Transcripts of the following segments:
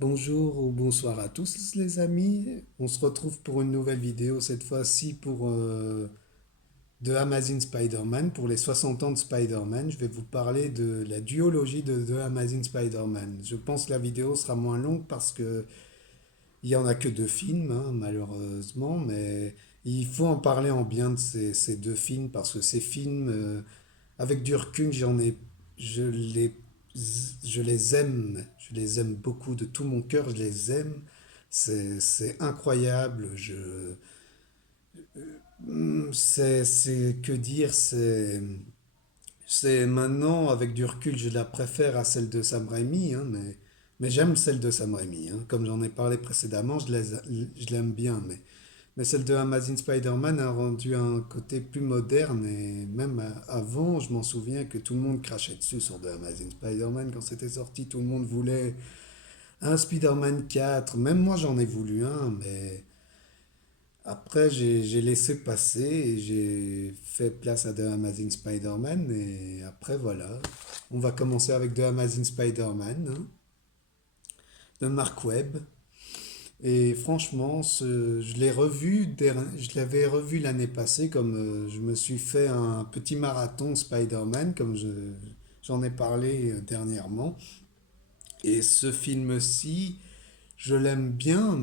Bonjour ou bonsoir à tous les amis. On se retrouve pour une nouvelle vidéo, cette fois-ci pour de Amazing Spider-Man, pour les 60 ans de Spider-Man. Je vais vous parler de la duologie de Amazing Spider-Man. Je pense que la vidéo sera moins longue parce que il y en a que deux films, hein, malheureusement, mais il faut en parler en bien de ces deux films parce que ces films, avec du recul, je les, je les aime beaucoup de tout mon cœur, je les aime. C'est incroyable. C'est que dire, c'est maintenant avec du recul, je la préfère à celle de Sam Raimi, hein, mais j'aime celle de Sam Raimi, hein. Comme j'en ai parlé précédemment, je l'aime bien, mais celle de Amazing Spider-Man a rendu un côté plus moderne et même avant, je m'en souviens que tout le monde crachait dessus sur The Amazing Spider-Man quand c'était sorti. Tout le monde voulait un Spider-Man 4. Même moi, j'en ai voulu un, mais après, j'ai laissé passer et j'ai fait place à The Amazing Spider-Man. Et après, voilà. On va commencer avec The Amazing Spider-Man, hein, de Mark Webb. Et franchement, je l'avais revu l'année passée, comme je me suis fait un petit marathon Spider-Man, j'en ai parlé dernièrement. Et ce film-ci, je l'aime bien,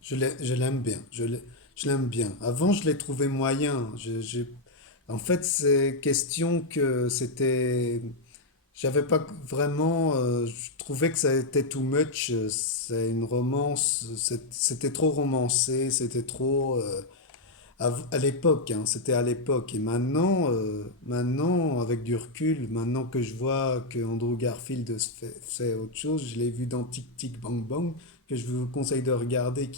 je l'aime bien, je l'aime bien. Avant, je l'ai trouvé moyen. En fait, c'est question que j'avais pas vraiment. Je trouvais que ça était too much. C'est une romance. C'était trop romancé. C'était trop. À l'époque, hein, c'était à l'époque. Et maintenant, avec du recul, maintenant que je vois que Andrew Garfield fait autre chose, je l'ai vu dans Tic Tic Bang Bang, que je vous conseille de regarder,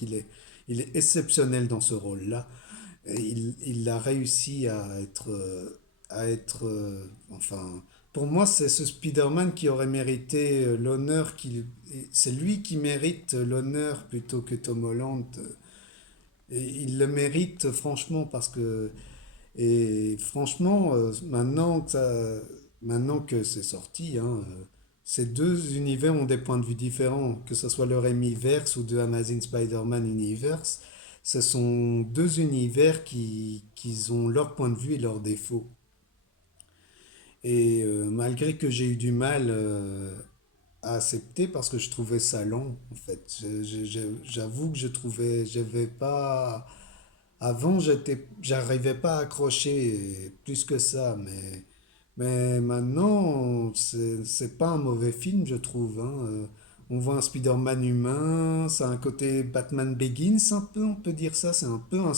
il est exceptionnel dans ce rôle-là. Et il a réussi enfin, pour moi, c'est ce Spider-Man qui aurait mérité l'honneur c'est lui qui mérite l'honneur plutôt que Tom Holland. Et il le mérite franchement parce que et franchement maintenant que c'est sorti, hein, ces deux univers ont des points de vue différents, que ce soit le Raimiverse ou de Amazing Spider-Man Universe. Ce sont deux univers qui ont leur point de vue et leurs défauts. Et malgré que j'ai eu du mal à accepter parce que je trouvais ça lent, en fait. J'avoue que j'avais pas. Avant, j'arrivais pas à accrocher plus que ça, mais maintenant, c'est pas un mauvais film, je trouve, hein. On voit un Spider-Man humain, ça a un côté Batman Begins, un peu, on peut dire ça. C'est un peu un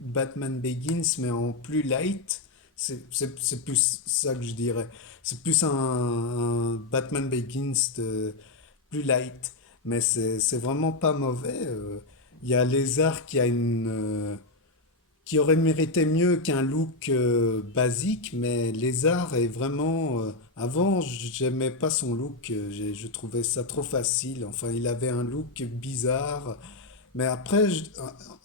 Batman Begins, mais en plus light. C'est plus ça que je dirais. C'est plus un Batman Begins plus light. Mais c'est vraiment pas mauvais. Il y a Lézard qui aurait mérité mieux qu'un look basique, mais Lézard est vraiment. Avant, j'aimais pas son look, je trouvais ça trop facile. Enfin, il avait un look bizarre. Mais après,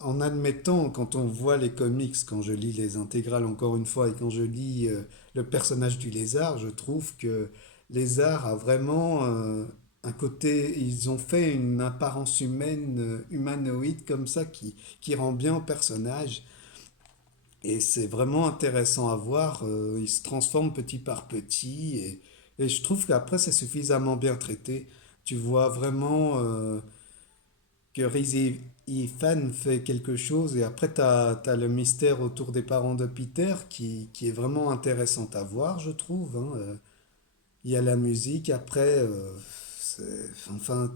en admettant, quand on voit les comics, quand je lis les intégrales encore une fois, et quand je lis le personnage du lézard, je trouve que Lézard a vraiment un côté. Ils ont fait une apparence humaine, humanoïde comme ça, qui rend bien au personnage. Et c'est vraiment intéressant à voir. Il se transforme petit par petit. Et je trouve qu'après, c'est suffisamment bien traité. Tu vois vraiment que Reese Ifan fait quelque chose. Et après, tu as le mystère autour des parents de Peter qui est vraiment intéressant à voir, je trouve, hein. Il y a la musique. Après, enfin,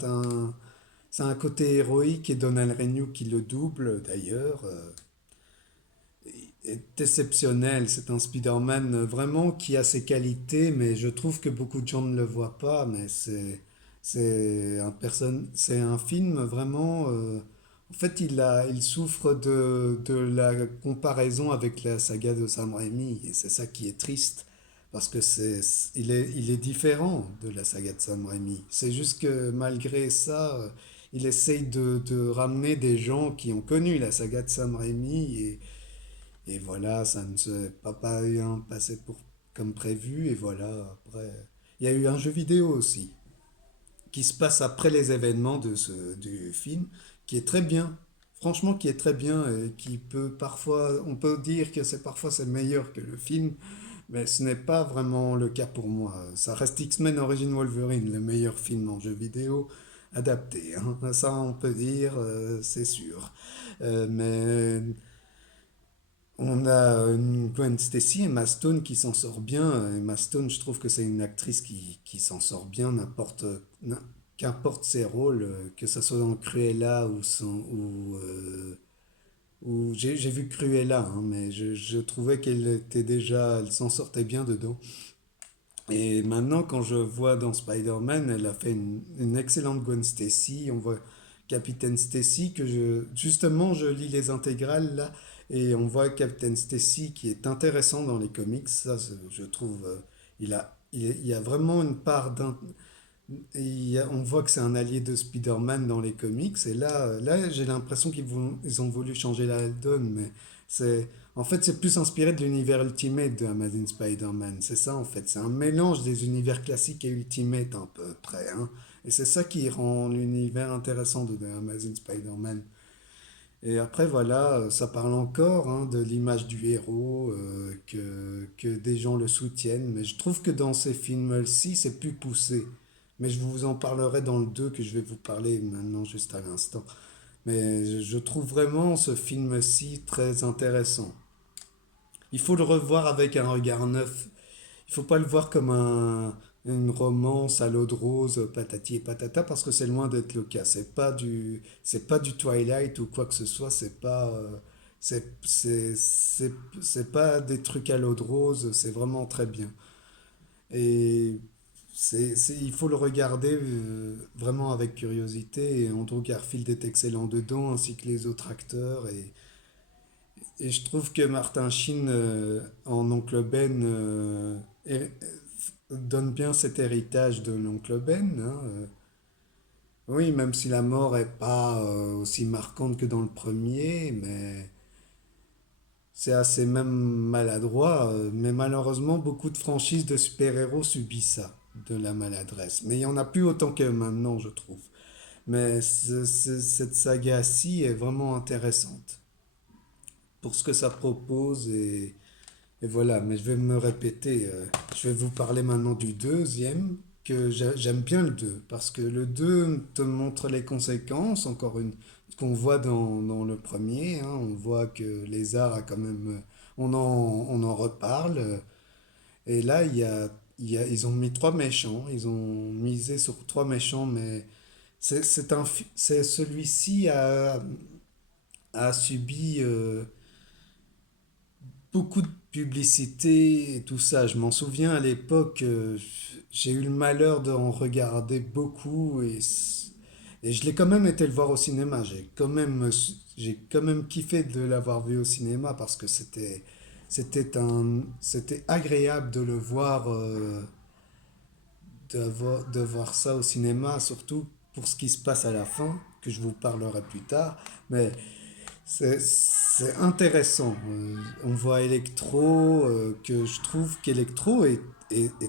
c'est un côté héroïque et Donald Renew qui le double d'ailleurs. Est exceptionnel. C'est un Spider-Man vraiment qui a ses qualités, mais je trouve que beaucoup de gens ne le voient pas. Mais c'est un film vraiment. En fait, il souffre de la comparaison avec la saga de Sam Raimi, et c'est ça qui est triste. Parce que il est différent de la saga de Sam Raimi. C'est juste que malgré ça, il essaye de ramener des gens qui ont connu la saga de Sam Raimi et voilà, ça ne s'est pas bien comme prévu. Et voilà, après. Il y a eu un jeu vidéo aussi, qui se passe après les événements du film, qui est très bien. Franchement, qui est très bien et qui peut parfois, on peut dire que c'est meilleur que le film, mais ce n'est pas vraiment le cas pour moi. Ça reste X-Men Origin Wolverine, le meilleur film en jeu vidéo adapté, hein. Ça, on peut dire, c'est sûr. Mais on a une Gwen Stacy, Emma Stone qui s'en sort bien. Emma Stone, je trouve que c'est une actrice qui s'en sort bien, qu'importe ses rôles, que ce soit dans Cruella ou j'ai vu Cruella, hein, mais je trouvais elle s'en sortait bien dedans. Et maintenant, quand je vois dans Spider-Man, elle a fait une excellente Gwen Stacy. On voit Capitaine Stacy, justement, je lis les intégrales là, et on voit Capitaine Stacy qui est intéressant dans les comics. Ça, je trouve, il y a vraiment une part on voit que c'est un allié de Spider-Man dans les comics. Et là j'ai l'impression ils ont voulu changer la donne, mais en fait, c'est plus inspiré de l'univers Ultimate de Amazing Spider-Man. C'est ça, en fait. C'est un mélange des univers classiques et Ultimate, un peu près, hein. Et c'est ça qui rend l'univers intéressant de Amazing Spider-Man. Et après, voilà, ça parle encore, hein, de l'image du héros, que des gens le soutiennent. Mais je trouve que dans ces films-ci, c'est plus poussé. Mais je vous en parlerai dans le 2 que je vais vous parler maintenant, juste à l'instant. Mais je trouve vraiment ce film-ci très intéressant. Il faut le revoir avec un regard neuf. Il faut pas le voir comme une romance à l'eau de rose, patati et patata, parce que c'est loin d'être le cas. C'est pas du Twilight ou quoi que ce soit. C'est pas des trucs à l'eau de rose. C'est vraiment très bien. Et il faut le regarder vraiment avec curiosité. Et Andrew Garfield est excellent dedans, ainsi que les autres acteurs. Et je trouve que Martin Sheen en Oncle Ben donne bien cet héritage de l'Oncle Ben, hein. Oui, même si la mort est pas aussi marquante que dans le premier, mais c'est assez même maladroit. Mais malheureusement, beaucoup de franchises de super-héros subissent ça, de la maladresse. Mais il y en a plus autant que maintenant, je trouve. Mais cette saga-ci est vraiment intéressante pour ce que ça propose et voilà, mais je vais me répéter. Je vais vous parler maintenant du deuxième, que j'aime bien le 2 parce que le 2 te montre les conséquences, qu'on voit dans le premier, hein. On voit que les arts a quand même... on en reparle. Et là, ils ont mis trois méchants, ils ont misé sur trois méchants, mais celui-ci a subi... beaucoup de publicité et tout ça. Je m'en souviens à l'époque, j'ai eu le malheur d'en regarder beaucoup et je l'ai quand même été le voir au cinéma. J'ai quand même kiffé de l'avoir vu au cinéma parce que c'était agréable de le voir, de voir ça au cinéma, surtout pour ce qui se passe à la fin, que je vous parlerai plus tard. Mais c'est intéressant. On voit Electro, que je trouve qu'Electro est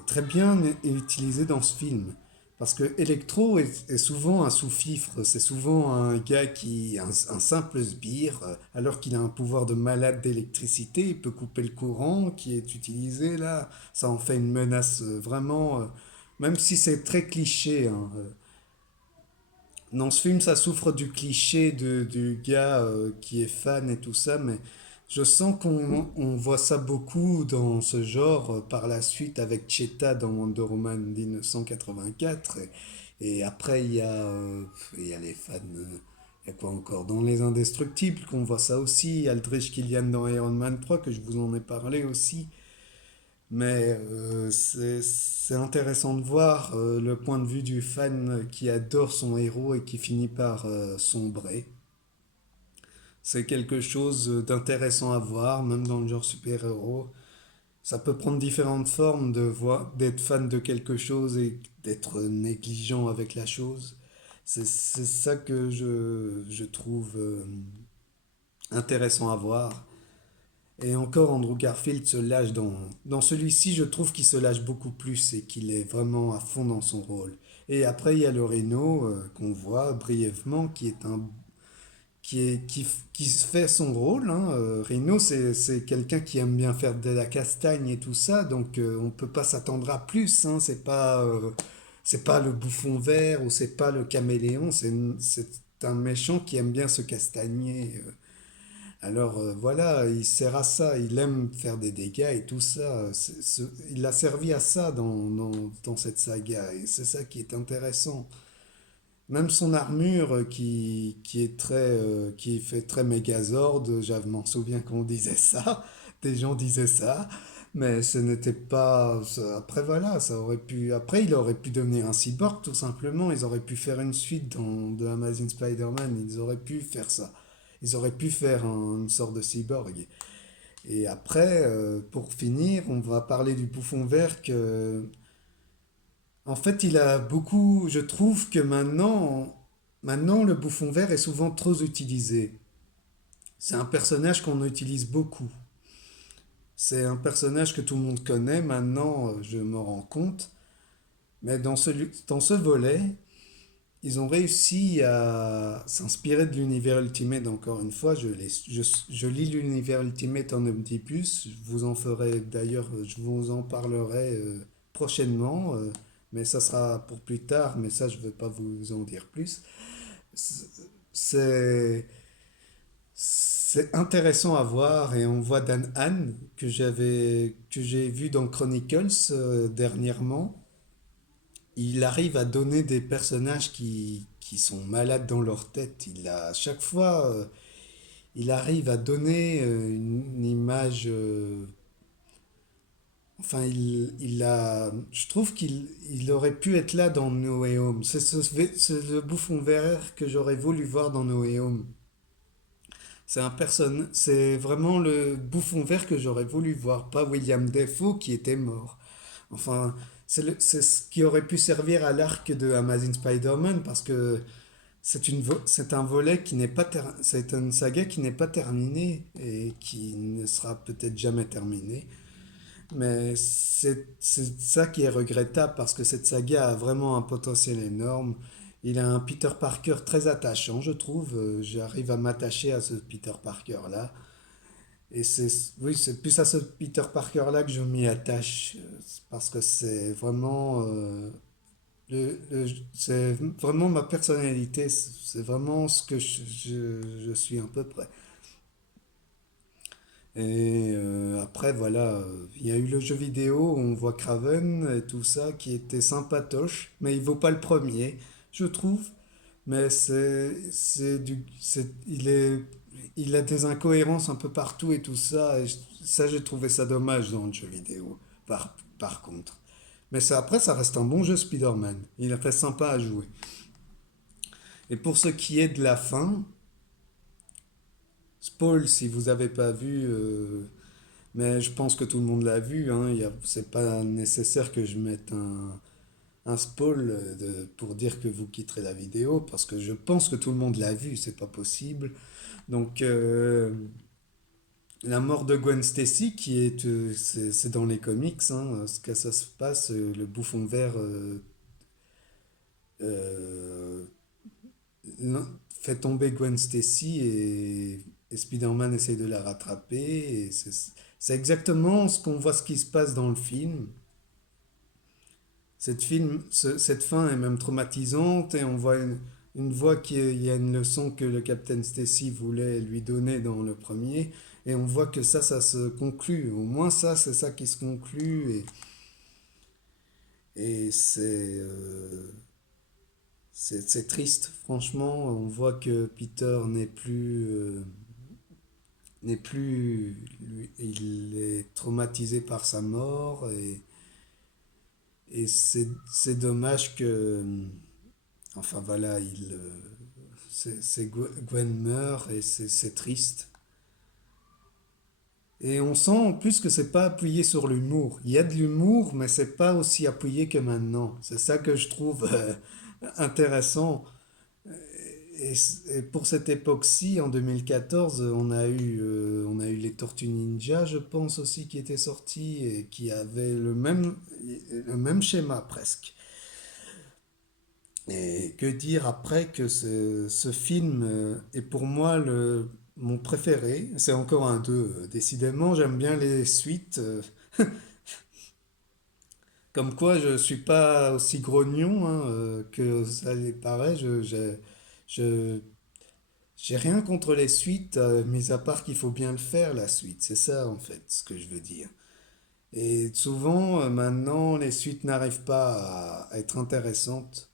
très bien utilisé dans ce film. Parce que Electro est souvent un sous-fifre, c'est souvent un gars un simple sbire, alors qu'il a un pouvoir de malade d'électricité, il peut couper le courant qui est utilisé là. Ça en fait une menace vraiment, même si c'est très cliché, hein. Dans ce film, ça souffre du cliché du gars qui est fan et tout ça, mais je sens on voit ça beaucoup dans ce genre par la suite avec Cheetah dans Wonder Woman 1984. Et après, il y a les fans. Il y a quoi encore? Dans Les Indestructibles, qu'on voit ça aussi. Aldrich Killian dans Iron Man 3, que je vous en ai parlé aussi. Mais c'est intéressant de voir le point de vue du fan qui adore son héros et qui finit par sombrer. C'est quelque chose d'intéressant à voir, même dans le genre super-héros. Ça peut prendre différentes formes d'être fan de quelque chose et d'être négligent avec la chose. C'est ça que je trouve intéressant à voir. Et encore, Andrew Garfield se dans celui-ci, je trouve qu'il se lâche beaucoup plus et qu'il est vraiment à fond dans son rôle. Et après, il y a le Rhino qu'on voit brièvement, qui se fait son rôle. Hein. Rhino, c'est quelqu'un qui aime bien faire de la castagne et tout ça, donc on peut pas s'attendre à plus. Hein. C'est pas le bouffon vert ou c'est pas le caméléon, c'est un méchant qui aime bien se castagner. Alors voilà, il sert à ça, il aime faire des dégâts et tout ça. Il a servi à ça dans cette saga et c'est ça qui est intéressant. Même son armure qui est qui fait très Mégazord, je m'en souviens qu'on disait ça, des gens disaient ça, mais ce n'était pas. Après voilà, ça aurait pu. Après, il aurait pu devenir un cyborg tout simplement. Ils auraient pu faire une suite de Amazing Spider-Man. Ils auraient pu faire ça. Ils auraient pu faire une sorte de cyborg. Et après, pour finir, on va parler du bouffon vert que en fait, il a beaucoup. Je trouve que maintenant, le bouffon vert est souvent trop utilisé. C'est un personnage qu'on utilise beaucoup. C'est un personnage que tout le monde connaît. Maintenant, je me rends compte. Mais dans ce volet, ils ont réussi à s'inspirer de l'univers Ultimate. Encore une fois, je lis l'univers Ultimate en omnibus. Je vous en ferai d'ailleurs, je vous en parlerai prochainement. Mais ça sera pour plus tard. Mais ça, je ne veux pas vous en dire plus. C'est c'est intéressant à voir et on voit Dan Han que j'ai vu dans Chronicles dernièrement. Il arrive à donner des personnages qui sont malades dans leur tête. À chaque fois, il arrive à donner une image. Enfin, je trouve il aurait pu être là dans No Way Home. C'est le bouffon vert que j'aurais voulu voir dans No Way Home. C'est vraiment le bouffon vert que j'aurais voulu voir, pas William Defoe qui était mort. Enfin, c'est ce qui aurait pu servir à l'arc de Amazing Spider-Man parce que c'est un volet qui n'est pas c'est une saga qui n'est pas terminée et qui ne sera peut-être jamais terminée. Mais c'est ça qui est regrettable parce que cette saga a vraiment un potentiel énorme. Il a un Peter Parker très attachant, je trouve. J'arrive à m'attacher à ce Peter Parker-là. Et oui, c'est plus à ce Peter Parker-là que je m'y attache. Parce que c'est vraiment, c'est vraiment ma personnalité. C'est vraiment ce que je suis à peu près. Et après, voilà, il y a eu le jeu vidéo où on voit Craven et tout ça qui était sympatoche, mais il vaut pas le premier, je trouve. Mais il a des incohérences un peu partout et tout ça. Ça, j'ai trouvé ça dommage dans le jeu vidéo, par contre. Mais ça, après, ça reste un bon jeu Spider-Man. Il est très sympa à jouer. Et pour ce qui est de la fin, spoil si vous avez pas vu, mais je pense que tout le monde l'a vu, hein. C'est pas nécessaire que je mette un spoil pour dire que vous quitterez la vidéo, parce que je pense que tout le monde l'a vu, c'est pas possible. Donc, la mort de Gwen Stacy, c'est dans les comics, hein, ce que ça se passe, le bouffon vert euh, fait tomber Gwen Stacy et Spider-Man essaye de la rattraper. C'est exactement ce qui se passe dans le film. Cette fin est même traumatisante et on voit une voix il y a une leçon que le Captain Stacy voulait lui donner dans le premier et on voit que ça se conclut. Au moins ça, c'est ça qui se conclut et c'est triste. Franchement, on voit que Peter n'est plus, il est traumatisé par sa mort et c'est dommage que, enfin voilà, Gwen meurt et c'est triste. Et on sent en plus que c'est pas appuyé sur l'humour. Il y a de l'humour, mais c'est pas aussi appuyé que maintenant. C'est ça que je trouve intéressant. Et, et pour cette époque-ci, en 2014, on a eu les Tortues Ninja, je pense aussi, qui étaient sortis et qui avaient le même schéma presque. Et que dire après que ce film est pour moi mon préféré. C'est encore un 2. Décidément, j'aime bien les suites. Comme quoi, je suis pas aussi grognon hein, que ça les paraît. Je- j'ai rien contre les suites, mis à part qu'il faut bien le faire, la suite. C'est ça, en fait, ce que je veux dire. Et souvent, maintenant, les suites n'arrivent pas à être intéressantes.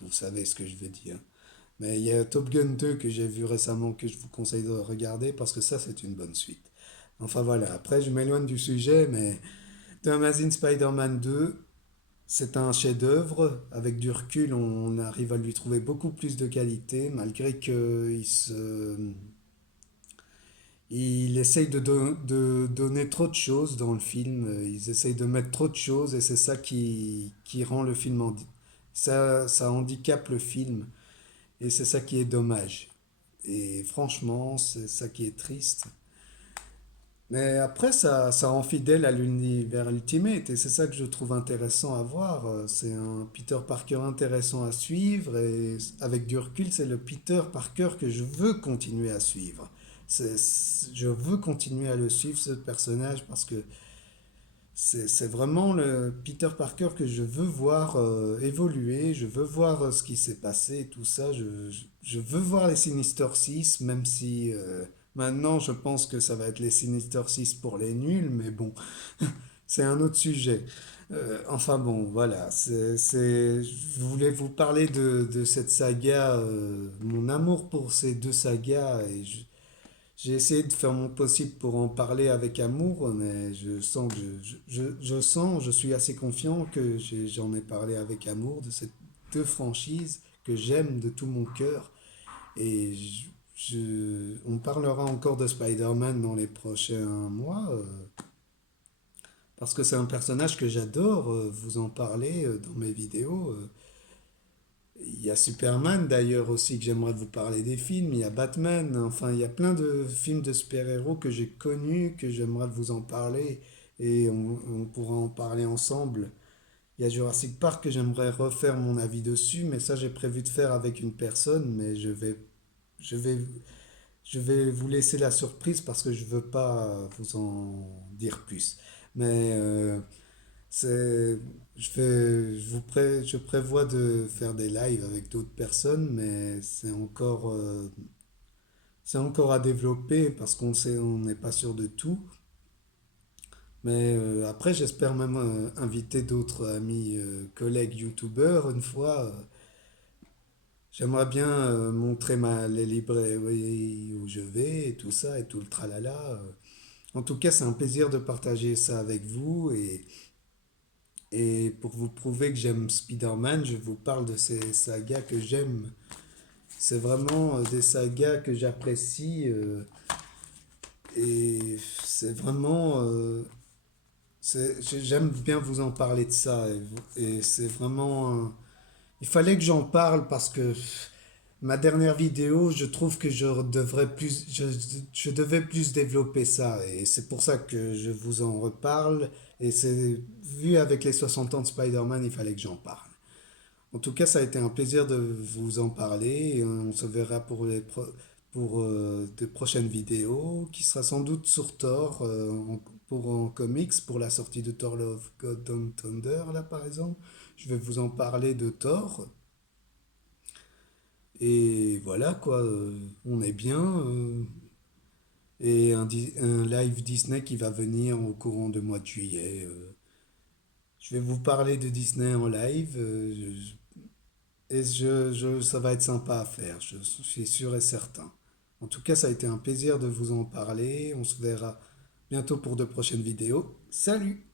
Vous savez ce que je veux dire. Mais il y a Top Gun 2 que j'ai vu récemment que je vous conseille de regarder parce que ça, c'est une bonne suite. Enfin voilà, après, je m'éloigne du sujet, mais The Amazing Spider-Man 2, c'est un chef-d'œuvre. Avec du recul, on arrive à lui trouver beaucoup plus de qualité, malgré il essaye de donner trop de choses dans le film. Ils essayent de mettre trop de choses et c'est ça qui rend le film ça handicape le film et c'est ça qui est dommage. Et franchement, c'est ça qui est triste. Mais après, ça rend fidèle à l'univers Ultimate et c'est ça que je trouve intéressant à voir. C'est un Peter Parker intéressant à suivre et avec du recul, c'est le Peter Parker que je veux continuer à suivre. Je veux continuer à le suivre, ce personnage, parce que c'est vraiment le Peter Parker que je veux voir évoluer, je veux voir ce qui s'est passé et tout ça. Je veux voir les Sinister Six, même si maintenant je pense que ça va être les Sinister Six pour les nuls, mais bon, c'est un autre sujet. Enfin bon, voilà, je voulais vous parler de cette saga, mon amour pour ces deux sagas, et j'ai essayé de faire mon possible pour en parler avec amour, mais je sens que je suis assez confiant que j'en ai parlé avec amour de ces deux franchises que j'aime de tout mon cœur. Et on parlera encore de Spider-Man dans les prochains mois, parce que c'est un personnage que j'adore vous en parler dans mes vidéos. Il y a Superman d'ailleurs aussi que j'aimerais vous parler des films, il y a Batman, enfin il y a plein de films de super-héros que j'ai connus, que j'aimerais vous en parler et on pourra en parler ensemble. Il y a Jurassic Park que j'aimerais refaire mon avis dessus, mais ça j'ai prévu de faire avec une personne, mais je vais, je vais vous laisser la surprise parce que je veux pas vous en dire plus. Mais c'est, je prévois de faire des lives avec d'autres personnes, mais c'est encore à développer parce on n'est pas sûr de tout. Mais après, j'espère même inviter d'autres amis, collègues youtubeurs une fois. J'aimerais bien montrer les librairies où je vais et tout ça et tout le tralala. En tout cas, c'est un plaisir de partager ça avec vous et pour vous prouver que j'aime Spider-Man, je vous parle de ces sagas que j'aime. C'est vraiment des sagas que j'apprécie et c'est vraiment... j'aime bien vous en parler de ça et c'est vraiment... il fallait que j'en parle parce que ma dernière vidéo, je trouve que je devais plus développer ça et c'est pour ça que je vous en reparle et c'est vu avec les 60 ans de Spider-Man, il fallait que j'en parle. En tout cas, ça a été un plaisir de vous en parler et on se verra pour de prochaines vidéos qui sera sans doute sur Thor pour en comics pour la sortie de Thor Love God and Thunder là par exemple. Je vais vous en parler de Thor et voilà quoi, on est bien et un live Disney qui va venir au courant du mois de juillet. Je vais vous parler de Disney en live. Et ça va être sympa à faire, je suis sûr et certain. En tout cas, ça a été un plaisir de vous en parler. On se verra bientôt pour de prochaines vidéos. Salut!